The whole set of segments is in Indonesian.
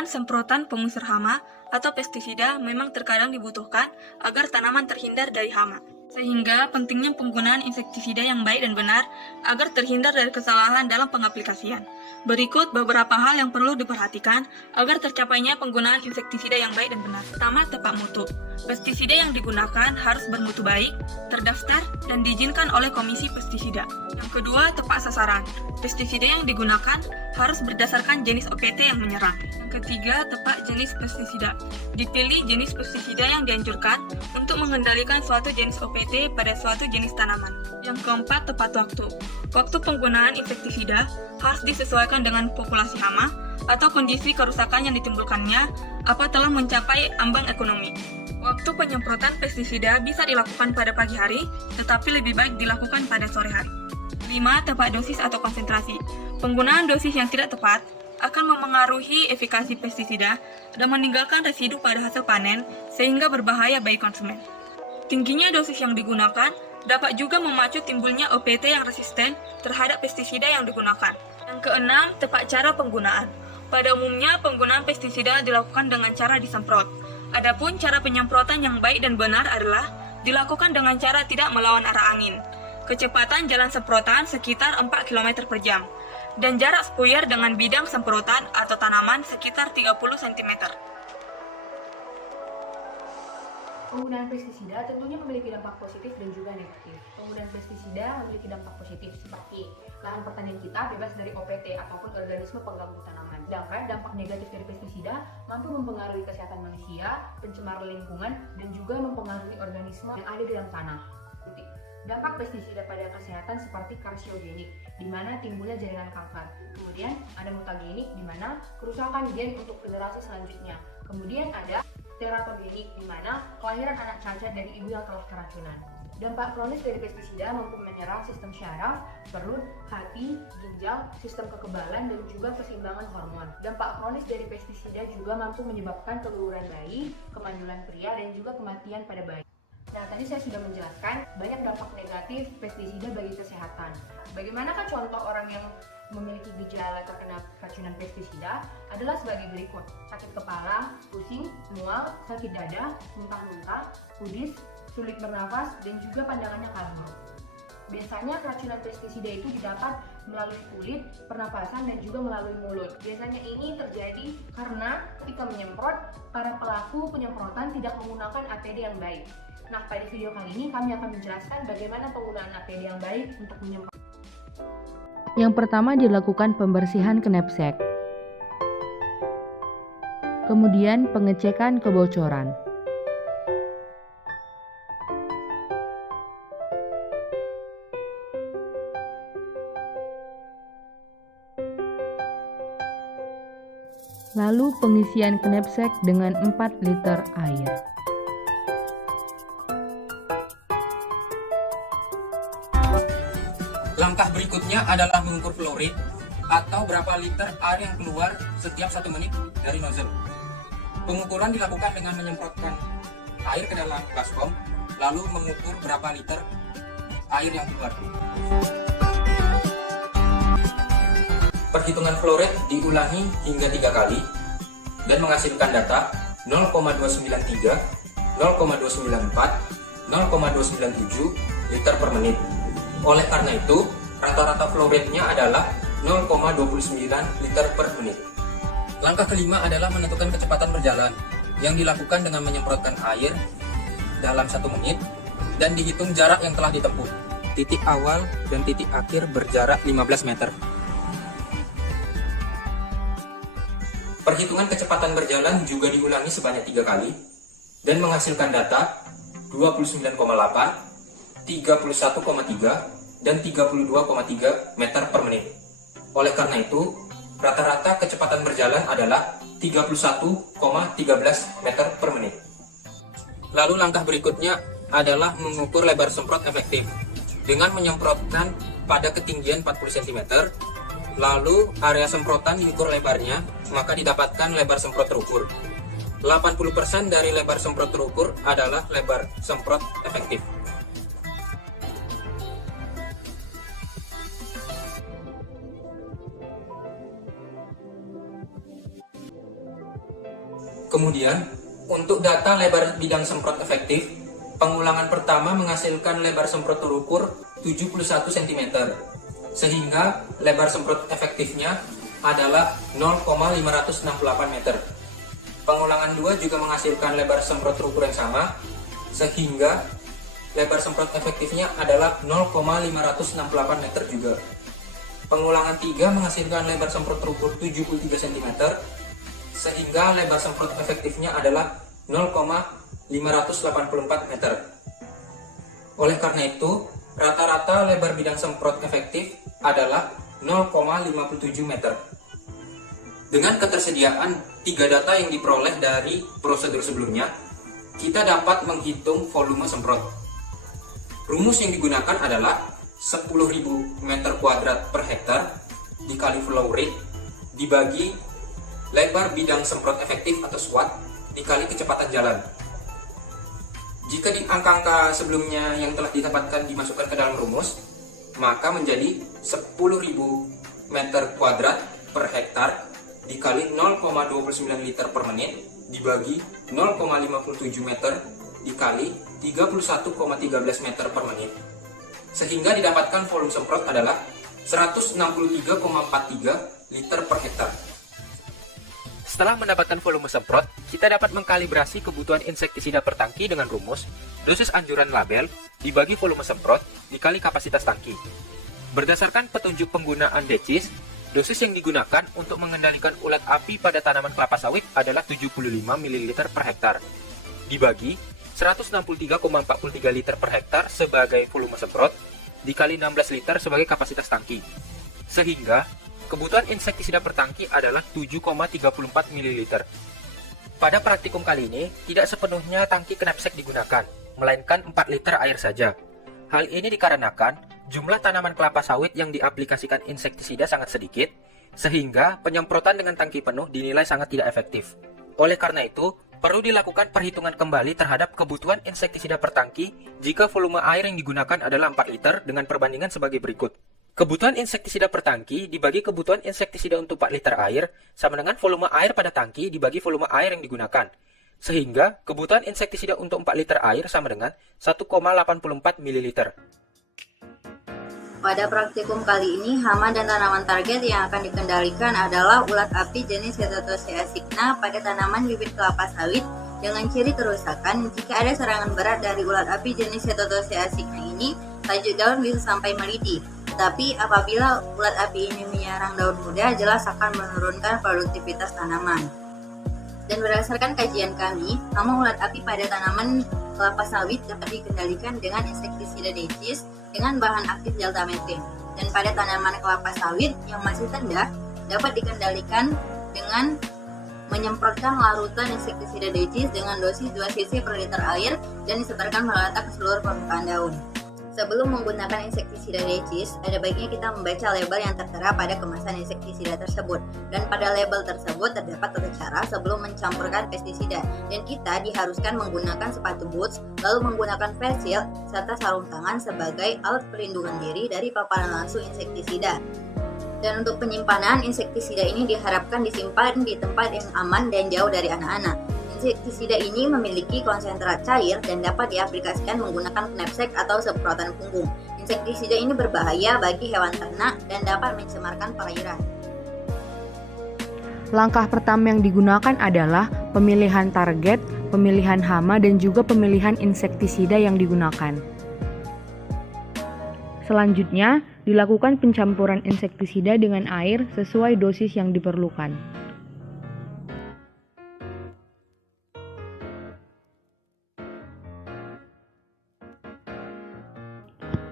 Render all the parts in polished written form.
Penggunaan semprotan pengusir hama atau pestisida memang terkadang dibutuhkan agar tanaman terhindar dari hama. Sehingga pentingnya penggunaan insektisida yang baik dan benar agar terhindar dari kesalahan dalam pengaplikasian. Berikut beberapa hal yang perlu diperhatikan agar tercapainya penggunaan insektisida yang baik dan benar. Pertama, tepat mutu. Pestisida yang digunakan harus bermutu baik, terdaftar, dan diizinkan oleh Komisi Pestisida. Yang kedua, tepat sasaran. Pestisida yang digunakan harus berdasarkan jenis OPT yang menyerang. Yang ketiga, tepat jenis pestisida. Dipilih jenis pestisida yang dianjurkan untuk mengendalikan suatu jenis OPT pada suatu jenis tanaman. Yang keempat, tepat waktu. Waktu penggunaan insektisida harus disesuaikan dengan populasi hama atau kondisi kerusakan yang ditimbulkannya apa telah mencapai ambang ekonomi. Waktu penyemprotan pestisida bisa dilakukan pada pagi hari, tetapi lebih baik dilakukan pada sore hari. 5. Tepat dosis atau konsentrasi. Penggunaan dosis yang tidak tepat akan memengaruhi efikasi pestisida dan meninggalkan residu pada hasil panen sehingga berbahaya bagi konsumen. Tingginya dosis yang digunakan dapat juga memacu timbulnya OPT yang resisten terhadap pestisida yang digunakan. Yang keenam, tepat cara penggunaan. Pada umumnya, penggunaan pestisida dilakukan dengan cara disemprot. Adapun cara penyemprotan yang baik dan benar adalah dilakukan dengan cara tidak melawan arah angin. Kecepatan jalan semprotan sekitar 4 km per jam. Dan jarak spuyer dengan bidang semprotan atau tanaman sekitar 30 cm. Penggunaan pestisida tentunya memiliki dampak positif dan juga negatif. Penggunaan pestisida memiliki dampak positif seperti lahan pertanian kita bebas dari OPT ataupun organisme pengganggu tanaman. Sedangkan dampak negatif dari pestisida mampu mempengaruhi kesehatan manusia, pencemaran lingkungan, dan juga mempengaruhi organisme yang ada di dalam tanah. Dampak pestisida pada kesehatan seperti karsiogenik, di mana timbulnya jaringan kanker. Kemudian ada mutagenik, di mana kerusakan gen untuk generasi selanjutnya. Kemudian ada teratogenik, di mana kelahiran anak cacat dari ibu yang telah keracunan. Dampak kronis dari pestisida mampu menyerang sistem syaraf, perut, hati, ginjal, sistem kekebalan, dan juga keseimbangan hormon. Dampak kronis dari pestisida juga mampu menyebabkan keguguran bayi, kemandulan pria, dan juga kematian pada bayi. Nah, tadi saya sudah menjelaskan banyak dampak negatif pestisida bagi kesehatan. Bagaimanakah contoh orang yang memiliki gejala terkena keracunan pestisida adalah sebagai berikut: sakit kepala, pusing, mual, sakit dada, muntah-muntah, kudis, sulit bernafas, dan juga pandangannya kabur. Biasanya keracunan pestisida itu didapat melalui kulit, pernapasan, dan juga melalui mulut. Biasanya ini terjadi karena ketika menyemprot, para pelaku penyemprotan tidak menggunakan APD yang baik. Nah, pada video kali ini kami akan menjelaskan bagaimana penggunaan APD yang baik untuk menyemprot. Yang pertama dilakukan pembersihan knapsack. Kemudian pengecekan kebocoran. Lalu pengisian knapsack dengan 4 liter air. Langkah berikutnya adalah mengukur flow rate atau berapa liter air yang keluar setiap 1 menit dari nozzle. Pengukuran dilakukan dengan menyemprotkan air ke dalam baskom, lalu mengukur berapa liter air yang keluar. Perhitungan flow rate diulangi hingga 3 kali dan menghasilkan data 0,293, 0,294, 0,297 liter per menit. Oleh karena itu, rata-rata flow rate-nya adalah 0,29 liter per menit. Langkah kelima adalah menentukan kecepatan berjalan, yang dilakukan dengan menyemprotkan air dalam 1 menit dan dihitung jarak yang telah ditempuh. Titik awal dan titik akhir berjarak 15 meter. Perhitungan kecepatan berjalan juga diulangi sebanyak 3 kali dan menghasilkan data 29,8, 31,3 dan 32,3 meter per menit. Oleh karena itu, rata-rata kecepatan berjalan adalah 31,13 meter per menit. Lalu langkah berikutnya adalah mengukur lebar semprot efektif dengan menyemprotkan pada ketinggian 40 cm. Lalu area semprotan diukur lebarnya, maka didapatkan lebar semprot terukur. 80% dari lebar semprot terukur adalah lebar semprot efektif. Kemudian, untuk data lebar bidang semprot efektif, pengulangan pertama menghasilkan lebar semprot terukur 71 cm, sehingga lebar semprot efektifnya adalah 0,568 meter. Pengulangan 2 juga menghasilkan lebar semprot terukur yang sama, sehingga lebar semprot efektifnya adalah 0,568 meter juga. Pengulangan 3 menghasilkan lebar semprot terukur 73 cm, sehingga lebar semprot efektifnya adalah 0,584 meter. Oleh karena itu, rata-rata lebar bidang semprot efektif adalah 0,57 meter. Dengan ketersediaan 3 data yang diperoleh dari prosedur sebelumnya, kita dapat menghitung volume semprot. Rumus yang digunakan adalah 10.000 meter kuadrat per hektar dikali flow rate dibagi lebar bidang semprot efektif atau SWAT dikali kecepatan jalan. Jika di angka-angka sebelumnya yang telah ditempatkan dimasukkan ke dalam rumus, maka menjadi 10.000 meter kuadrat per hektar dikali 0,29 liter per menit dibagi 0,57 meter dikali 31,13 meter per menit. Sehingga didapatkan volume semprot adalah 163,43 liter per hektar. Setelah mendapatkan volume semprot, kita dapat mengkalibrasi kebutuhan insektisida per tangki dengan rumus dosis anjuran label dibagi volume semprot dikali kapasitas tangki. Berdasarkan petunjuk penggunaan DCIS, dosis yang digunakan untuk mengendalikan ulat api pada tanaman kelapa sawit adalah 75 ml per hektar, dibagi 163,43 liter per hektar sebagai volume semprot, dikali 16 liter sebagai kapasitas tangki. Sehingga, kebutuhan insektisida per tangki adalah 7,34 ml. Pada praktikum kali ini, tidak sepenuhnya tangki knapsack digunakan, melainkan 4 liter air saja. Hal ini dikarenakan jumlah tanaman kelapa sawit yang diaplikasikan insektisida sangat sedikit, sehingga penyemprotan dengan tangki penuh dinilai sangat tidak efektif. Oleh karena itu, perlu dilakukan perhitungan kembali terhadap kebutuhan insektisida per tangki jika volume air yang digunakan adalah 4 liter dengan perbandingan sebagai berikut. Kebutuhan insektisida per tangki dibagi kebutuhan insektisida untuk 4 liter air sama dengan volume air pada tangki dibagi volume air yang digunakan. Sehingga kebutuhan insektisida untuk 4 liter air sama dengan 1,84 ml. Pada praktikum kali ini, hama dan tanaman target yang akan dikendalikan adalah ulat api jenis Cetotocea signa pada tanaman bibit kelapa sawit dengan ciri kerusakan. Jika ada serangan berat dari ulat api jenis Cetotocea signa ini, tajuk daun bisa sampai melidih. Tetapi apabila ulat api ini menyerang daun muda, jelas akan menurunkan produktivitas tanaman. Dan berdasarkan kajian kami, hama ulat api pada tanaman kelapa sawit dapat dikendalikan dengan insektisida DCIS dengan bahan aktif deltamethrin. Dan pada tanaman kelapa sawit yang masih rendah dapat dikendalikan dengan menyemprotkan larutan insektisida DCIS dengan dosis 2 cc per liter air dan disebarkan merata ke seluruh permukaan daun. Sebelum menggunakan insektisida DCIS, ada baiknya kita membaca label yang tertera pada kemasan insektisida tersebut. Dan pada label tersebut terdapat tata cara sebelum mencampurkan pestisida. Dan kita diharuskan menggunakan sepatu boots, lalu menggunakan face shield, serta sarung tangan sebagai alat perlindungan diri dari paparan langsung insektisida. Dan untuk penyimpanan, insektisida ini diharapkan disimpan di tempat yang aman dan jauh dari anak-anak. Insektisida ini memiliki konsentrat cair dan dapat diaplikasikan menggunakan knapsack atau semprotan punggung. Insektisida ini berbahaya bagi hewan ternak dan dapat mencemarkan perairan. Langkah pertama yang digunakan adalah pemilihan target, pemilihan hama, dan juga pemilihan insektisida yang digunakan. Selanjutnya, dilakukan pencampuran insektisida dengan air sesuai dosis yang diperlukan.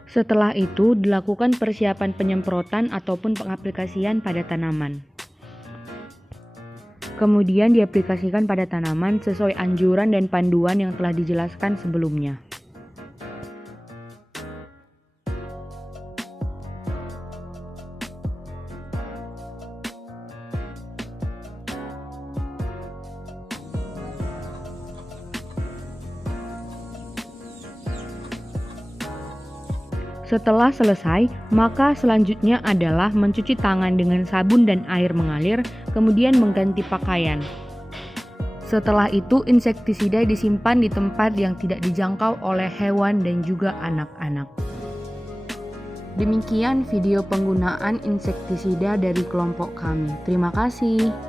Setelah itu, dilakukan persiapan penyemprotan ataupun pengaplikasian pada tanaman. Kemudian diaplikasikan pada tanaman sesuai anjuran dan panduan yang telah dijelaskan sebelumnya. Setelah selesai, maka selanjutnya adalah mencuci tangan dengan sabun dan air mengalir, kemudian mengganti pakaian. Setelah itu, insektisida disimpan di tempat yang tidak dijangkau oleh hewan dan juga anak-anak. Demikian video penggunaan insektisida dari kelompok kami. Terima kasih.